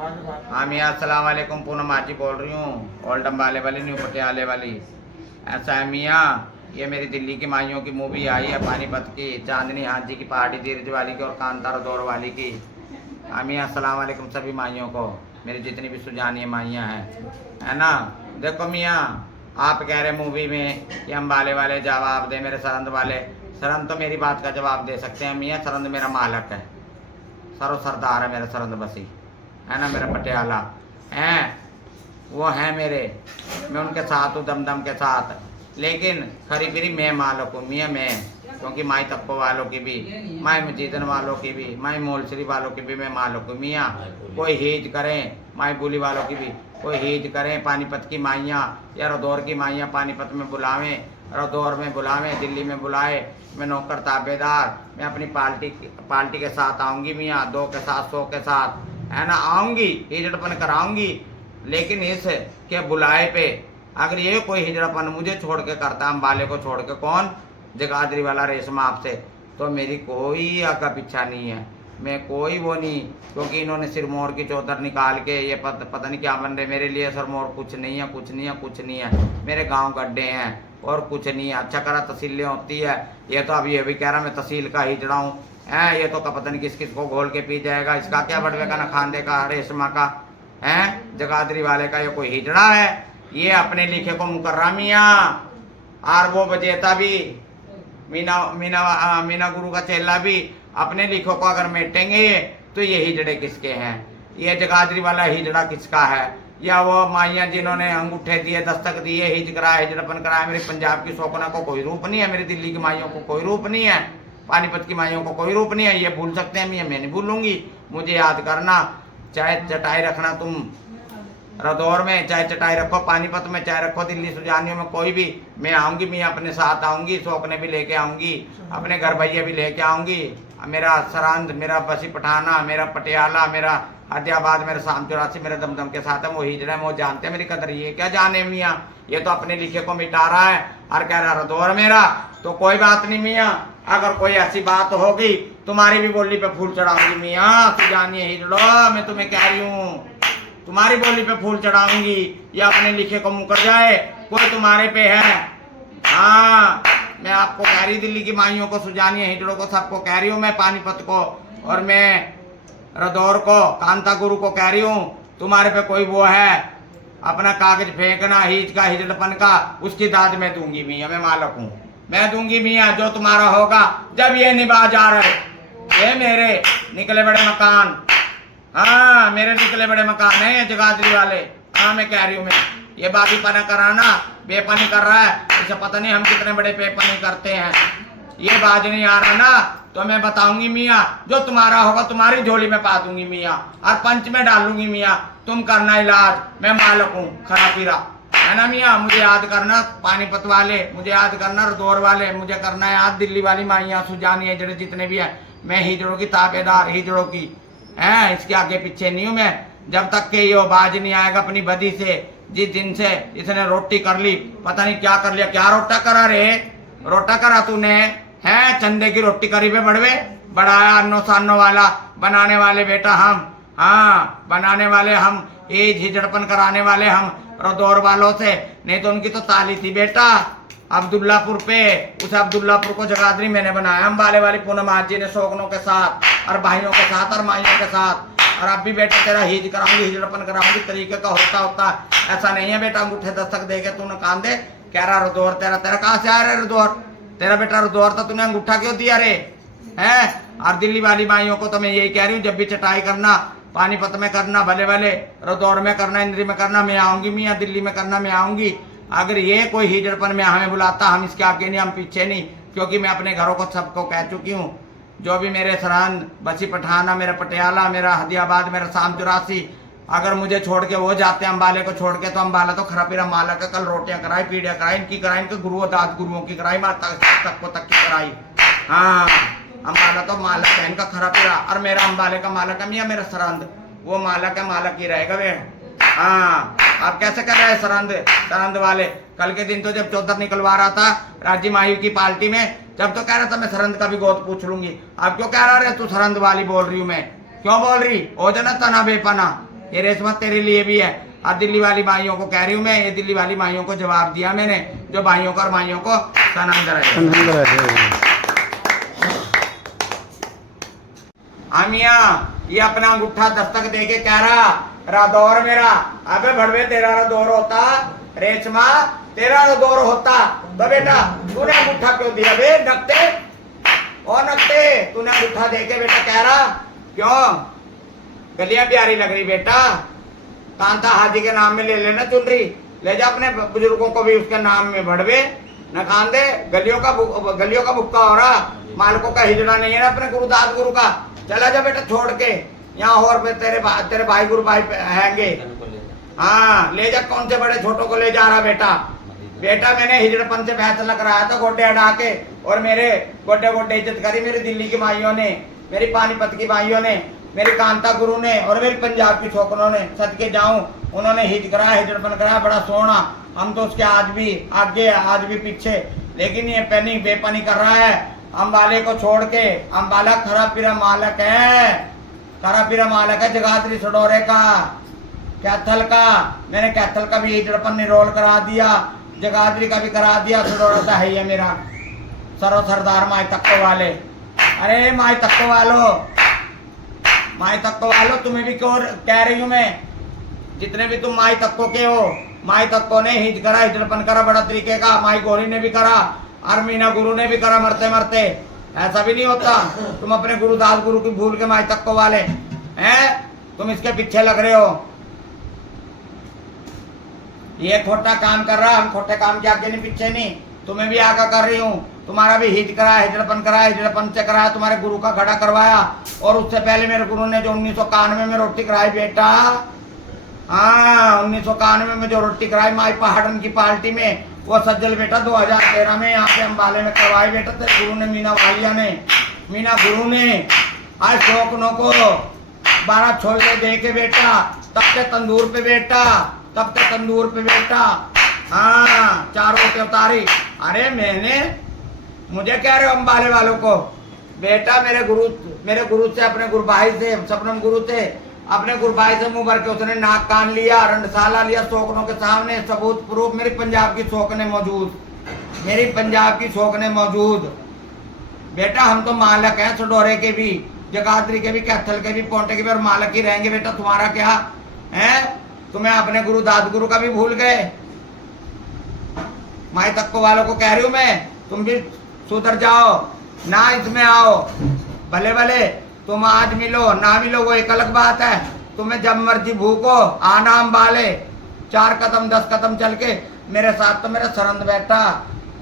हाँ मियाँ अस्सलाम वालेकुम, पूनम आजी बोल रही हूँ, ओल्ड अम्बाले वाली, न्यू पटियाले वाली। ऐसा है मियाँ, ये मेरी दिल्ली की माइयों की मूवी आई है, पानीपत की, चांदनी हाजी की, पहाड़ी धीरज वाली की और कांतारा दौर वाली की। हाँ मियाँ अस्सलाम वालेकुम सभी माइयों को, मेरी जितनी भी सुजानी माइयाँ हैं, है ना। देखो मियाँ, आप कह रहे मूवी में कि अम्बाले वाले जवाब दे, मेरे सरंद वाले। सरंद तो मेरी बात का जवाब दे सकते हैं मियाँ, सरंद मेरा मालक है, सरो सरदार है मेरा सरंद बसी, है ना, मेरा पटियाला हैं, वो हैं मेरे, मैं उनके साथ हूँ दम दम के साथ। लेकिन खरी फिरी मैं मालक हूँ मियाँ, मैं, क्योंकि माई तप्पो वालों की भी, माई मजीदन वालों की भी, माई मोलसरी वालों की भी मैं मालक हूँ मियाँ। कोई हीज करें, माई बोली वालों की भी कोई हीज करें, पानीपत की माइयाँ या रदौर की माइयाँ पानीपत में बुलावें, रदौर में बुलावें, दिल्ली में बुलाए, मैं नौकर ताबेदार, मैं अपनी पार्टी के साथ आऊँगी मियाँ, 2 के साथ 100 के साथ, है ना, आऊँगी, हिजड़पन कराऊँगी। लेकिन इस के बुलाए पे अगर ये कोई हिजड़पन मुझे छोड़ के करता, अम्बाले को छोड़ के, कौन, जगाधरी वाला रेशमा आपसे, तो मेरी कोई आगा पीछा नहीं है, मैं कोई वो नहीं, क्योंकि इन्होंने सिरमौर की चौधर निकाल के ये पता नहीं क्या बन रहे मेरे लिए। सिरमौर कुछ नहीं है, कुछ नहीं है, कुछ नहीं है, मेरे गांव गड्ढे हैं और कुछ नहीं है। अच्छा करा तहसीलें होती है, ये तो अब ये भी कह रहा मैं तहसील का हिजड़ा हूँ, है, ये तो पता नहीं किस किस को घोल के पी जाएगा, इसका क्या बढ़वे का, ना खांदे का, रेशमा का, है, जगाधरी वाले का ये कोई हिजड़ा है। ये अपने लिखे को मुकर्रा मियाँ, और वो बजेता भी मीना गुरु का चेला भी, अपने लिखों को अगर मेटेंगे तो ये हिजड़े किसके हैं, ये जगाधरी वाला हिजड़ा किसका है, या वो माइयाँ जिन्होंने अंगूठे दिए, दस्तक दिए, हिज कराया, हिजड़पन कराया। मेरी पंजाब की शोकना को कोई रूप नहीं है, मेरी दिल्ली की माइयों को कोई रूप नहीं है, पानीपत की माइयों को कोई रूप नहीं है। ये भूल सकते हैं मैं नहीं भूलूंगी, मुझे याद करना, चाहे चटाई रखना तुम रदौर में, चाहे चटाई रखो पानीपत में, चाहे रखो दिल्ली सुजानियों में, कोई भी, मैं आऊँगी, मैं अपने साथ आऊँगी, शौकने भी लेके आऊँगी, अपने घर भैया भी लेके आऊँगी, मेरा सरंद, मेरा बसी पठाना, मेरा पटियाला, मेरा हदियाबाद, मेरा शाम 84, मेरे दम दम के साथ है, वो हिजड़ा है, वो जानते हैं मेरी कदर। ये क्या जाने मियाँ, ये तो अपने लिखे को मिटा रहा है और कह रहा रदौर मेरा, तो कोई बात नहीं मियाँ, अगर कोई ऐसी बात होगी तुम्हारी भी बोली पे फूल चढ़ाऊंगी मियाँ, सुजानिए हिजड़ो, मैं तुम्हें कह रही हूँ, तुम्हारी बोली पे फूल चढ़ाऊंगी, या अपने लिखे को मुकर जाए, कोई तुम्हारे पे है। हाँ, मैं आपको कह रही, दिल्ली की माइयों को, सुजानिए हिजड़ों को, सबको कह रही हूँ, मैं पानीपत को और मैं रदौर को, कांता गुरु को कह रही हूँ, तुम्हारे पे कोई वो है, अपना कागज फेंकना हीज का, हिजड़पन का, उसकी दाद मैं दूंगी मियाँ, मैं मालक हूँ, मैं दूंगी मियाँ, जो तुम्हारा होगा। जब ये निभा जा रहे, ये मेरे निकले बड़े मकान, हाँ मेरे निकले बड़े मकान है जगाधरी वाले। हाँ मैं कह रही हूँ, मैं ये बाबी पना कराना, बेपनी कर रहा है, इसे पता नहीं हम कितने बड़े बेपनी करते हैं, ये बाज नहीं आ रहा ना, तो मैं बताऊंगी मियाँ, जो तुम्हारा होगा तुम्हारी झोली में पा दूंगी मियाँ, और पंच में डालूंगी मियाँ, तुम करना इलाज, मैं मालक हूँ खरा पीरा, है ना मियाँ। मुझे याद करना पानीपत वाले, मुझे याद करना रदौर वाले, मुझे करना है याद दिल्ली वाली माइयाँ, सुजानी है जितने भी है, मैं हिजड़ों की ताबेदार, हिजड़ों की हैं, इसके आगे पीछे नहीं हूँ मैं। जब तक के ये बाज नहीं आएगा अपनी बदी से, जिस दिन से इसने रोटी कर ली, पता नहीं क्या कर लिया, क्या रोटा करा रे, रोटा करा तूने, है चंदे की रोटी करी पे बड़वे, बढ़ाया अन्नो सानो वाला, बनाने वाले बेटा हम, हाँ बनाने वाले हम, ये हिजड़पन कराने वाले हम रदौर वालों से, नहीं तो उनकी तो ताली थी बेटा अब्दुल्लापुर पे, उस अब्दुल्लापुर को जगाधरी मैंने बनाया, अम्बाले वाली पूनम आजी ने शौकनों के साथ और भाइयों के साथ और माइयों के साथ। और अब भी बेटा तेरा हिज कराऊंगी, हिजड़पन कराऊंगी, तरीके का होता ऐसा नहीं है बेटा, अंगूठे दस्तक दे के तूने कान दे, कह रहा रदौर तेरा कहाँ से आया रे रदौर, तेरा बेटा रदौर था, तूने अंगूठा क्यों दिया रे, है। और दिल्ली वाली माइयों को तो मैं यही कह रही हूँ, जब भी चटाई करना, पानीपत में करना, भले भले रदौर में करना, इंद्री में करना, मैं आऊंगी मियाँ, दिल्ली में करना मैं आऊंगी। अगर ये कोई हिजड़पन में हमें बुलाता, हम इसके आगे नहीं, हम पीछे नहीं, क्योंकि मैं अपने घरों को सबको कह चुकी हूँ, जो भी मेरे सरहद, बसी पठाना, मेरा पटियाला, मेरा हदियाबाद, मेरा शाम 84, अगर मुझे छोड़ के वो जाते हैं अम्बाले को छोड़ के, तो अम्बाला तो खरा पीरा मालक है, कल रोटियां कराई, पीढ़ियाँ कराई, इनकी कराई, इनके गुरुओं दाद गुरुओं की कराई, माता तक को तक की कराई। हाँ अम्बाला तो मालक है इनका खरा पीरा, और मेरा अम्बाले का मालक है मियाँ, मेरा सरहद वो मालक है, मालक ही रहेगा वे। हाँ आप कैसे कर रहे हैं सरहद वाले, कल के दिन तो जब चौधर निकलवा रहा था राज्य मायू की पार्टी में, जब तो कह रहा था मैं सरहद का भी गोद पूछ लूंगी, अब क्यों कह रहा है तू सरहद वाली बोल रही हूँ मैं, क्यों बोल रही, ओ जना तना बेपना, ये रेशमा तेरे लिए भी है। और दिल्ली वाली माइयों को कह रही हूँ मैं, ये दिल्ली वाली माइयों को जवाब दिया मैंने, जो भाइयों को और माइयों को सनंद रहे। आमिया ये अपना अंगूठा दस्तक दे के कह रहा दौर मेरा, अबे भड़वे तेरा दौर होता, रेशमा तेरा दौर होता तो बेटा तूने अंगूठा क्यों दिया बे नकते, और नकते तूने अंगूठा दे के बेटा कह रहा क्यों, गलियां प्यारी लग रही बेटा, कांता हाजी के नाम में ले लेना चुनरी, ले जा अपने बुजुर्गों को भी उसके नाम में भड़वे न खान दे, गलियों का बुक्का हो रहा, मालकों का हिजड़ा नहीं है ना अपने गुरुदास गुरु का, चला जा बेटा छोड़ के यहाँ, और तेरे भाई गुरु भाई हैंगे, हाँ ले जा, कौन से बड़े छोटों को ले जा रहा बेटा, बेटा मैंने हिजड़पन से फैसला कराया था गोड्डे हटा के, और मेरे गोड्डे गोड्डे इज्जत करी मेरी दिल्ली की माइयों ने, मेरी पानीपत की माइयों ने, मेरी कांता गुरु ने और मेरी पंजाब की छोकरों ने, सदके जाऊं उन्होंने हिज कराया, हिजड़पन कराया बड़ा सोना, हम तो उसके आज भी आगे आज भी पीछे, लेकिन ये पैनी बेपनी कर रहा है, अम्बाले को छोड़ के, अम्बाला खरा पीरा मालक है, खरा पीरा मालक है जगाधरी सडोरे का, कैथल का, मैंने कैथल का भी हिजड़पन निरोल करा दिया, जगाधरी का भी करा दिया, सडोरा तो है ही है मेरा सरो सरदार माई तक्को वाले, अरे माई तक्को वालो तुम्हें भी क्यों कह रही हूँ मैं, जितने भी तुम माई तक्को के हो, माई तक्को ने हिज करा, हिजड़पन करा बड़ा तरीके का, माई गोरी ने भी करा और मीना गुरु ने भी करा मरते मरते, ऐसा भी नहीं होता, तुम अपने गुरुदास गुरु की भूल के माई तक्को वाले हैं, तुम इसके पीछे लग रहे हो, ये खोटा काम कर रहा, हम खोटे काम के आगे नहीं पीछे नहीं, तुम्हें भी आगा कर रही हूँ, तुम्हारा भी हिज कराया, हिजड़पन कराया, हिजड़पन से कराया, तुम्हारे गुरु का खड़ा करवाया, और उससे पहले मेरे गुरु ने जो 1991 में रोटी कराई बेटा, हाँ 1991 में जो रोटी कराई माई पहाड़न की पार्टी में, वो सज्जल बेटा 2013 में यहाँ पे अम्बाले में करवाई बेटा, तेरे गुरु ने मीना वालिया ने, मीना गुरु ने आज शौकनों को 12 छोले दे के बेटा, तब के तंदूर पे बेटा, तब के तंदूर पे बेटा, हाँ 4 रोटी उतारी, अरे मैंने मुझे कह रहे हो अम्बाले वालों को, बेटा मेरे गुरु से, अपने गुरु भाई से, सपनम गुरु से, अपने गुरु भाई से मुंह भर के उसने नाक कान लिया, रंडसाला लिया शौकनों के सामने, सबूत प्रूफ मेरी पंजाब की शौकने मौजूद, मेरी पंजाब की शौकने मौजूद, बेटा हम तो मालक हैं सडोरे के भी, जगाधरी के भी, कैथल के भी, पोंटे के भी, और मालक ही रहेंगे बेटा, तुम्हारा क्या है, तुम्हें अपने गुरु दाद गुरु का भी भूल गए, माई तक्को वालों को कह रही हूं मैं, तुम भी सुधर जाओ ना, इसमें आओ, भले भले तुम आज मिलो ना मिलो वो एक अलग बात है, तुम्हें जब मर्जी भूखो आना अम्बाले, 4 कदम 10 कदम चल के मेरे साथ, तो मेरा सरंद बैठा,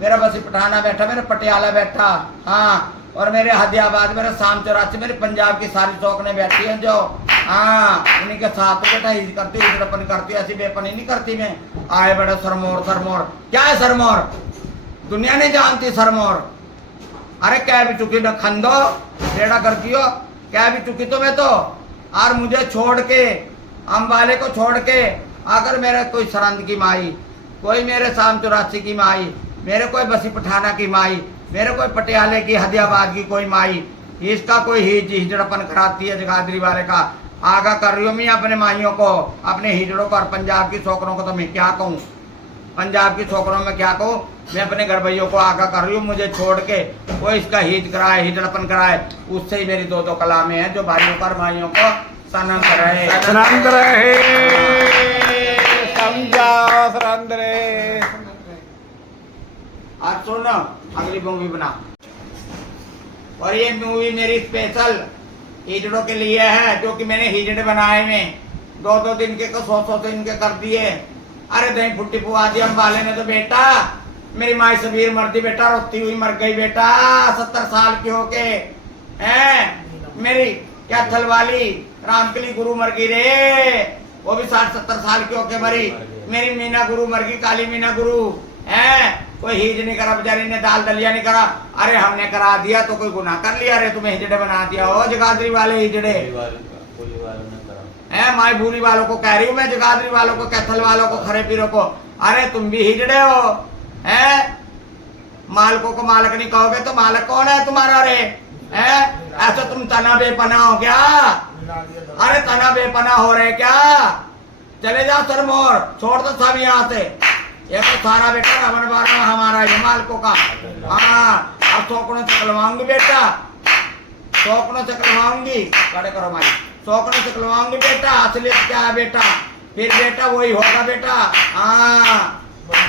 मेरा बसी पठाना बैठा, मेरा पटियाला बैठा, हाँ और मेरे हदियाबाद, मेरा शाम 84, मेरे पंजाब की सारी शौकने बैठी हैं जो, हाँ उन्हीं के साथ बेटा हिज करती, हिजड़पन करती, ऐसी बेपनी नहीं करती मैं, आए बड़ा सरमोर, सरमोर क्या है सरमोर, दुनिया नहीं जानती सरमोर, अरे क्या भी चुकी न खंदो बेड़ा करती हो, क्या भी चुकी तो मैं तो, और मुझे छोड़ के, अम्बाले को छोड़ के, अगर मेरे कोई सरंद की माई, कोई मेरे शाम 84 की माई, मेरे कोई बसी पठाना की माई, मेरे कोई पटियाले की, हदियाबाद की कोई माई, इसका कोई हिजड़पन कराती है जगाधरी वाले का, आगा कर रही हूँ मैं अपने माइयों को, अपने हिजड़ों को, और पंजाब की छोकरों को तो मैं क्या कहूँ, पंजाब की छोकरों में क्या कहूँ, मैं अपने घर भैयों को आगा कर रही हूँ, मुझे छोड़ के वो इसका हिज कराए, हिजड़पन कराए, उससे ही मेरी 2 कलामें हैं जो भाइयों को और माइयों को सनंद रहे, सनंद रहे, समझा सनंद रहे। आज सुनो अगली मूवी बना, और ये मूवी मेरी स्पेशल हिजड़ों के लिए है, जो कि मैंने हिजड़े बनाए में 2-2 दिन के को 100 दिन के कर दिए, अरे दही फुट्टी पुआ दी अम्बाले ने तो बेटा, मेरी माई सबीर मर्दी बेटा, रोती हुई मर गई बेटा, 70 साल की होके, हैं मेरी कैथल वाली रामकली गुरु मर गई रे, वो भी 60-70 साल की होके मरी, मेरी मीना गुरु मर गई, काली मीना गुरु, हैं कोई हिज नहीं करा, बेचारी ने दाल दलिया नहीं करा, अरे हमने करा दिया तो कोई गुनाह कर लिया रे, तुम्हें हिजड़े बना दिया हो, जगाधरी वाले हिजड़े हैं, माई भूली वालों को कह रही हूँ मैं, जगाधरी वालों को, कैथल वालों को, खरे पीरों को, अरे तुम भी हिजड़े हो, हैं मालकों को मालक नहीं कहोगे तो मालक कौन है तुम्हारा रे, हैं ऐसा तुम तना बेपना हो क्या, अरे तना बेपना हो रहे क्या, चले जाओ सरमोर, छोड़ दो सब यहाँ से। ये तो सारा बेटा रावण बारा हमारा ये मालकों का। हाँ, अब सौकड़ों से कलवाऊंगी बेटा, सौकड़ों से कलवाऊंगी। खड़े करो माई, सौकड़ों से कलवाऊंगी बेटा। असलियत क्या है बेटा, फिर बेटा वही होगा बेटा। हाँ,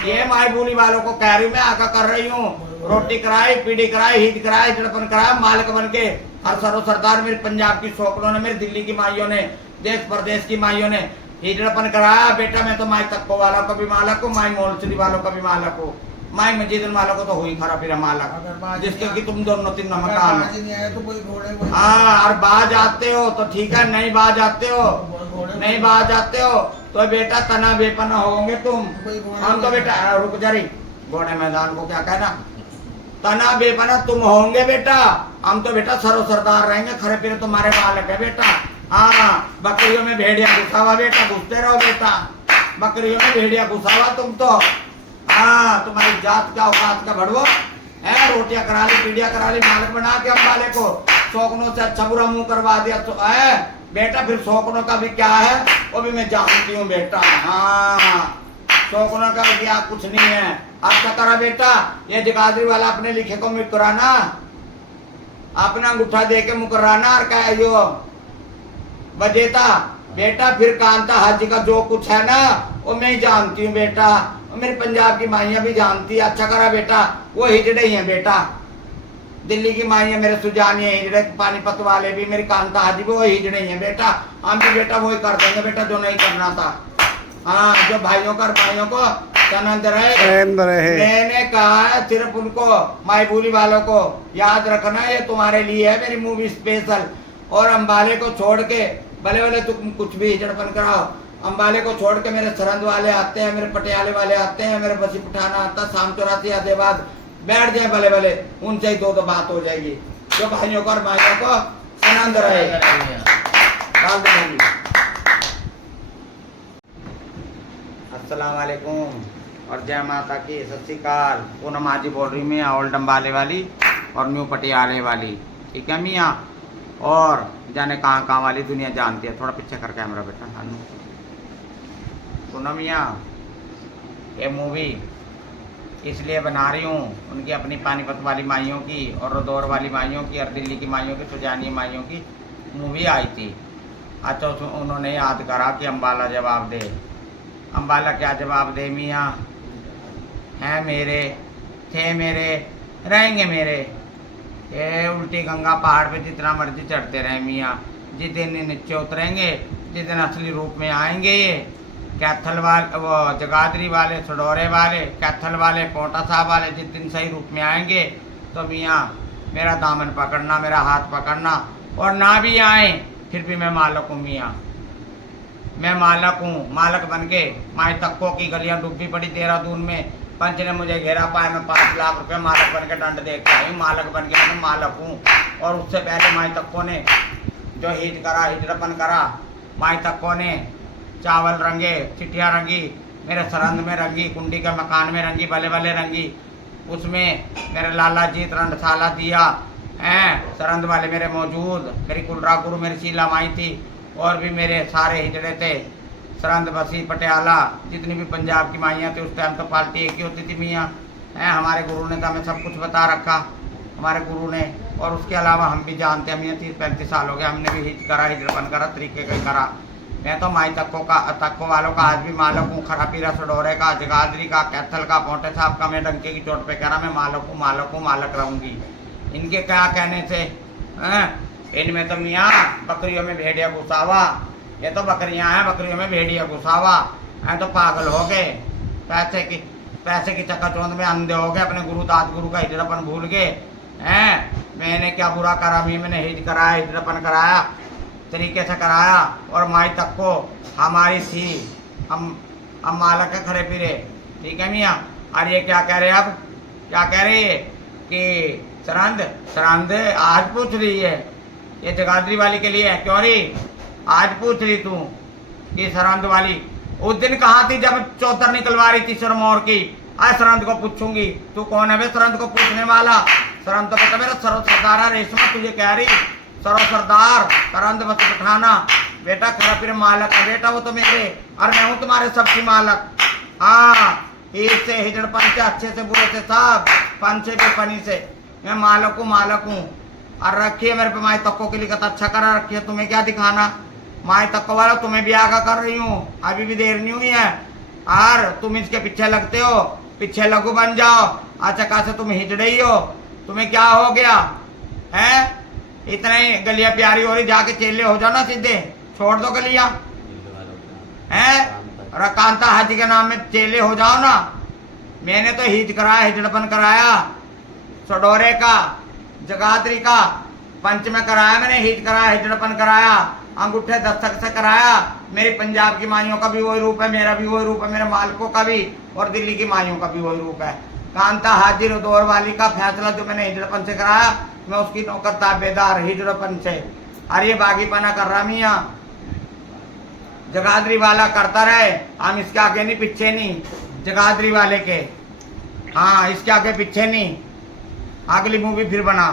ये माई बोली वालों को कह रही हूँ मैं, आका कर रही हूँ। रोटी कराई, पीढ़ी कराई, हित कराई, जड़पन कराया, मालिक बन के हर सरो सरदार मेरे पंजाब की सौकड़ों ने, मेरी दिल्ली की माइयों ने, देश प्रदेश की माइयों ने हिजड़पन कराया बेटा। मैं तो माई तक्को वालों का भी मालक हूँ, माई मोलचरी वालों का भी मालक हूँ, माई मजीदन वालों को तो हुई खरा फिर मालक, जिसके कि तुम दोनों तीन मकान। हाँ, और बाज आते हो तो ठीक है, नहीं बाज आते हो, नहीं बाज आते हो तो बेटा तना बेपना होंगे तुम। हम तो बेटा रुक जा रही, घोड़े मैदान को क्या कहना, तना बेपना तुम होंगे बेटा। हम तो बेटा सरो सरदार रहेंगे, खरे फिर तुम्हारे मालक है बेटा। हाँ, बकरियों में भेड़िया घुसा हुआ बेटा, घुसते रहो बेटा, बकरियों में भेड़िया घुसा हुआ तुम तो। हाँ, तुम्हारी जात का औकात का भड़वो है, रोटियां करा ली, पीढ़ियां करा ली, मालिक बना के हम वाले को शौकनों से अच्छा बुरा मुंह करवा दिया तो है बेटा। फिर शौकनों का भी क्या है वो भी मैं जानती हूँ बेटा। हाँ, शौकनों का भी क्या कुछ नहीं है। अच्छा करा बेटा, ये जगाधरी वाला अपने लिखे को मुकराना, अपना अंगूठा दे के मुकराना और क्या यो बजेता बेटा। फिर कांता हाजी का जो कुछ है ना वो मैं ही जानती हूँ बेटा, मेरे पंजाब की माइयां भी जानती है। अच्छा करा बेटा, वो हिजड़े ही हैं बेटा, दिल्ली की माइयां मेरे सुजानी है हिजड़े, पानीपत वाले भी मेरी कांता हाजी भी वो हिजड़े ही हैं बेटा। हम भी बेटा वही कर देंगे बेटा जो नहीं करना था। हाँ, जो भाइयों का भाइयों को आनंद रहे। मैंने कहा है सिर्फ उनको माई बोली वालों को याद रखना, ये तुम्हारे लिए है मेरी मूवी स्पेशल। और अंबाले को छोड़ के भले भले तुम कुछ भी हिजड़पन कराओ, अंबाले को छोड़ के मेरे सरहद वाले आते हैं, मेरे पटियाले वाले आते हैं, मेरे बसी पठाना आता, शाम 84 आधे बाद बैठ जाए भले भले, उनसे ही दो बात हो जाएगी। जो भाइयों को और भाइयों को आनंद रहे। अस्सलाम वालेकुम और जय माता की, सत श्री अकाल। पूनम आजी बोल रही मैं, ओल्ड अंबाले वाली और न्यू पटियाले वाली, ठीक है मियाँ। और जाने कहाँ कहाँ वाली दुनिया जानती है। थोड़ा पीछे कर कैमरा बेटा। सुनो मियाँ, ये मूवी इसलिए बना रही हूँ, उनकी अपनी पानीपत वाली माइयों की और रदौर वाली माइयों की और दिल्ली की माइयों की, सुजानी माइयों की मूवी आई थी। अच्छा, उन्होंने याद करा कि अम्बाला जवाब दे। अम्बाला क्या जवाब दे मियाँ, हैं मेरे, थे मेरे, रहेंगे मेरे। ये उल्टी गंगा पहाड़ पे जितना मर्जी चढ़ते रहे मियाँ, जिस दिन नीचे उतरेंगे, जिस दिन असली रूप में आएंगे ये कैथल वाले, वो जगाधरी वाले, सडोरे वाले, कैथल वाले, पोटा साहब वाले, जिस दिन सही रूप में आएंगे तो मियाँ मेरा दामन पकड़ना, मेरा हाथ पकड़ना। और ना भी आए फिर भी मैं मालक हूँ मियाँ, मैं मालक हूँ। मालक बन के माई तक्को की गलियाँ डूबी पड़ी देहरादून में, पंच ने मुझे घेरा पाया, मैं 5 लाख रुपए मालक बन के दंड दे के आई। मालक बन के मैं मालक हूँ। और उससे पहले माई तक्को ने जो हिज करा, हिजड़पन करा, माई तक्को ने चावल रंगे, चिट्ठियाँ रंगी, मेरे सरहद में रंगी, कुंडी के मकान में रंगी, भले भले रंगी। उसमें मेरे लाला जी रंडसाला दिया हैं, सरहद वाले मेरे मौजूद, मेरी कुलरा गुरु, मेरी शीला माई थी, और भी मेरे सारे हिजड़े थे, सरहद बसी पटियाला, जितनी भी पंजाब की माइयाँ थी। उस टाइम तो पार्टी एक ही होती थी मियाँ हैं। हमारे गुरु ने तो हमें सब कुछ बता रखा, हमारे गुरु ने। और उसके अलावा हम भी जानते हैं मियाँ, 30-35 साल हो गए, हमने भी हिज करा, हिजड़पन करा, तरीके का करा। मैं तो माई तक्को वालों का आज भी मालक हूँ, खरा पीरा सडोरे का, जगाधरी का, कैथल का, पोटे साहब का। मैं डंके की चोट पे कह रहा मैं मालक हूँ, मालक हूँ, मालक रहूँगी। इनके क्या कहने से हैं, इनमें तो मियाँ बकरियों में भेड़िया घुसावा, ये तो बकरियां हैं, बकरियों में भेड़िया घुसावा है। तो पागल हो गए, पैसे की चक्काचौंध में अंधे हो गए, अपने गुरु दाद गुरु का हिजड़पन भूल गए हैं। मैंने क्या बुरा करा, मैंने हिज कराया, हिजड़पन कराया, तरीके से कराया। और माई तक को हमारी थी, हम मालक है खरे पीरे, ठीक है मियाँ। और ये क्या कह रहे, अब क्या कह रही है कि सरहद आज पूछ रही है, ये जगाधरी वाली के लिए है। क्यों रही आज पूछ रही तू कि सरहद वाली उस दिन कहाँ थी जब चौतर निकलवा रही थी सरमौर की? आज सरहद को पूछूंगी, तू कौन है बे सरहद को पूछने वाला? सरहद तो बेटा मेरा सरो सरदार है रेशमा, तुझे कह रही सरो सरदार, सरहद बस उठाना बेटा खरा फिर मालक है बेटा, वो तो मेरे और मैं हूँ तुम्हारे सबकी मालक। हाँ ईद से हिजड़पन से अच्छे से बुरे से सब पन से भी पनी से मैं मालक हूँ। और रखिए मेरे पे माई तक्को के लिए कत अच्छा करा रखिए, तुम्हें क्या दिखाना माई तक्को वाला, तुम्हें भी आगा कर रही हूँ, अभी भी देर नहीं हुई है और तुम इसके पीछे लगते हो, पीछे लगू बन जाओ। अच्छा खासे तुम हिजड़े ही हो, तुम्हें क्या हो गया है? इतना ही गलिया प्यारी हो रही, जाके चेले हो जाओ ना सीधे, छोड़ दो गलिया है, रकांता हाजी के नाम में चेले हो जाओ ना। मैंने तो हिज कराया, हिजड़पन कराया, सडोरे का जगाधरी का पंच में कराया, मैंने हिज कराया, हिजड़पन कराया, अंगूठे दस्तक से कराया। मेरी पंजाब की माइयों का भी वही रूप है, मेरा भी वही रूप है, मेरे मालकों का भी और दिल्ली की माइयों का भी वही रूप है। कांता हाजिर दौर वाली का फैसला जो मैंने हिजड़पन से कराया, मैं उसकी नौकर ताबेदार हिजड़पन से। और ये बागीपना कर रहा मियाँ, जगाधरी वाला करता रहे, हम इसके आगे नहीं पीछे नहीं, जगाधरी वाले के। हाँ इसके आगे पीछे नहीं, अगली मूवी फिर बना।